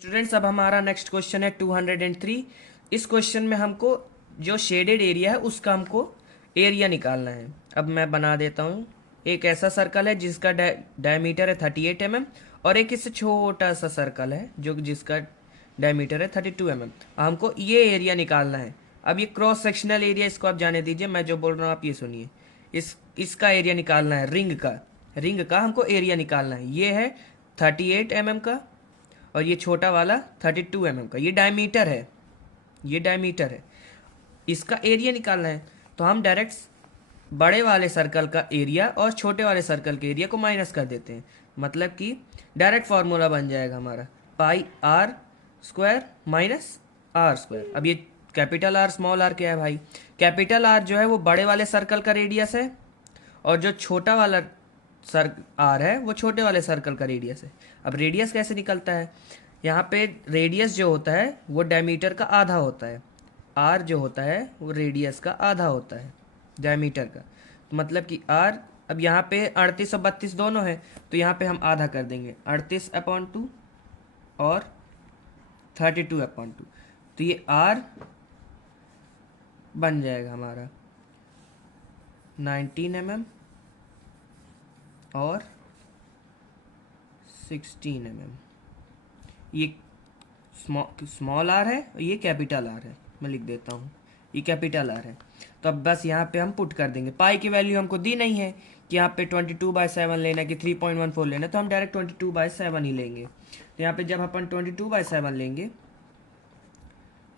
Students, अब हमारा next question है 203। इस क्वेश्चन में हमको जो शेडेड एरिया है उसका हमको एरिया निकालना है। अब मैं बना देता हूँ। एक ऐसा सर्कल है जिसका डायमीटर है 38 mm और एक इससे छोटा सा सर्कल है जो जिसका डायमीटर है 32 mm। हमको ये एरिया निकालना है। अब ये क्रॉस सेक्शनल एरिया, इसको आप जाने दीजिए, मैं जो बोल रहा हूँ आप ये सुनिए। इसका एरिया निकालना है, रिंग का हमको एरिया निकालना है। ये है 38 mm का और ये छोटा वाला 32 mm का। ये डायमीटर है। इसका एरिया निकालना है तो हम डायरेक्ट बड़े वाले सर्कल का एरिया और छोटे वाले सर्कल के एरिया को माइनस कर देते हैं। मतलब कि डायरेक्ट फार्मूला बन जाएगा हमारा pi R square minus R square. अब ये कैपिटल आर स्मॉल आर क्या है भाई? कैपिटल आर जो है वो बड़े वाले सर्कल का रेडियस है और जो छोटा वाला आर है वो छोटे वाले सर्कल का रेडियस है। अब रेडियस कैसे निकलता है? यहाँ पे रेडियस जो होता है वो डायमीटर का आधा होता है। आर जो होता है वो रेडियस का आधा होता है डायमीटर का। तो मतलब कि आर, अब यहाँ पे 38 और 32 दोनों है तो यहाँ पे हम आधा कर देंगे, 38/2 और 32/2। तो ये आर बन जाएगा हमारा 19 mm और 16 mm। ये स्मॉल आर है और ये कैपिटल आर है। मैं लिख देता हूँ, ये कैपिटल आर है। तो अब बस यहाँ पे हम पुट कर देंगे। पाई की वैल्यू हमको दी नहीं है कि यहाँ पे 22/7 लेना है कि 3.14 लेना है, तो हम डायरेक्ट 22/7 ही लेंगे। तो यहाँ पे जब अपन 22/7 लेंगे,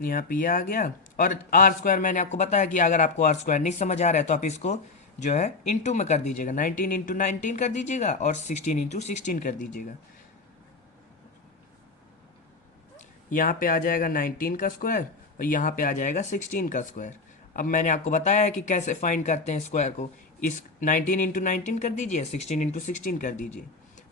यहाँ पे ये आ गया। और आर स्क्वायर मैंने आपको बताया कि अगर आपको आर स्क्वायर नहीं समझ आ रहा है तो आप इसको जो है इंटू में कर दीजिएगा, 19 × 19 कर दीजिएगा और 16 × 16 कर दीजिएगा। यहाँ पे आ जाएगा 19 का स्क्वायर और यहाँ पे आ जाएगा 16 का स्क्वायर। अब मैंने आपको बताया है कि कैसे फाइंड करते हैं स्क्वायर को। इस 19 × 19 कर दीजिए, 16 × 16 कर दीजिए,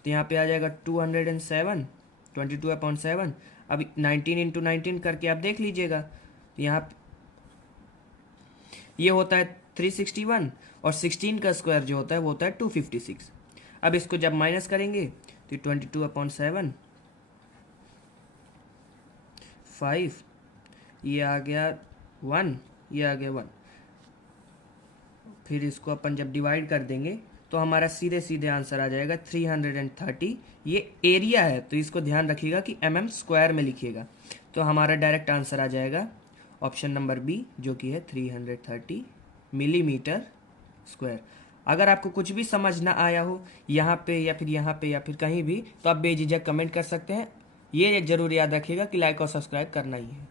तो यहाँ पे आ जाएगा 207, 22/7। अब 19 × 19 करके आप देख लीजिएगा, तो यहाँ ये होता है 361 और 16 का स्क्वायर जो होता है वो होता है 256। अब इसको जब माइनस करेंगे तो 22/7, 5, ये आ गया 1, ये आ गया 1। फिर इसको अपन जब डिवाइड कर देंगे तो हमारा सीधे सीधे आंसर आ जाएगा 330। ये एरिया है तो इसको ध्यान रखिएगा कि mm स्क्वायर में लिखिएगा। तो हमारा डायरेक्ट आंसर आ जाएगा ऑप्शन नंबर बी, जो कि है 330 मिलीमीटर स्क्वायर। अगर आपको कुछ भी समझ ना आया हो यहाँ पे या फिर यहाँ पे या फिर कहीं भी, तो आप बेझिझक कमेंट कर सकते हैं। ये जरूर याद रखिएगा कि लाइक और सब्सक्राइब करना ही है।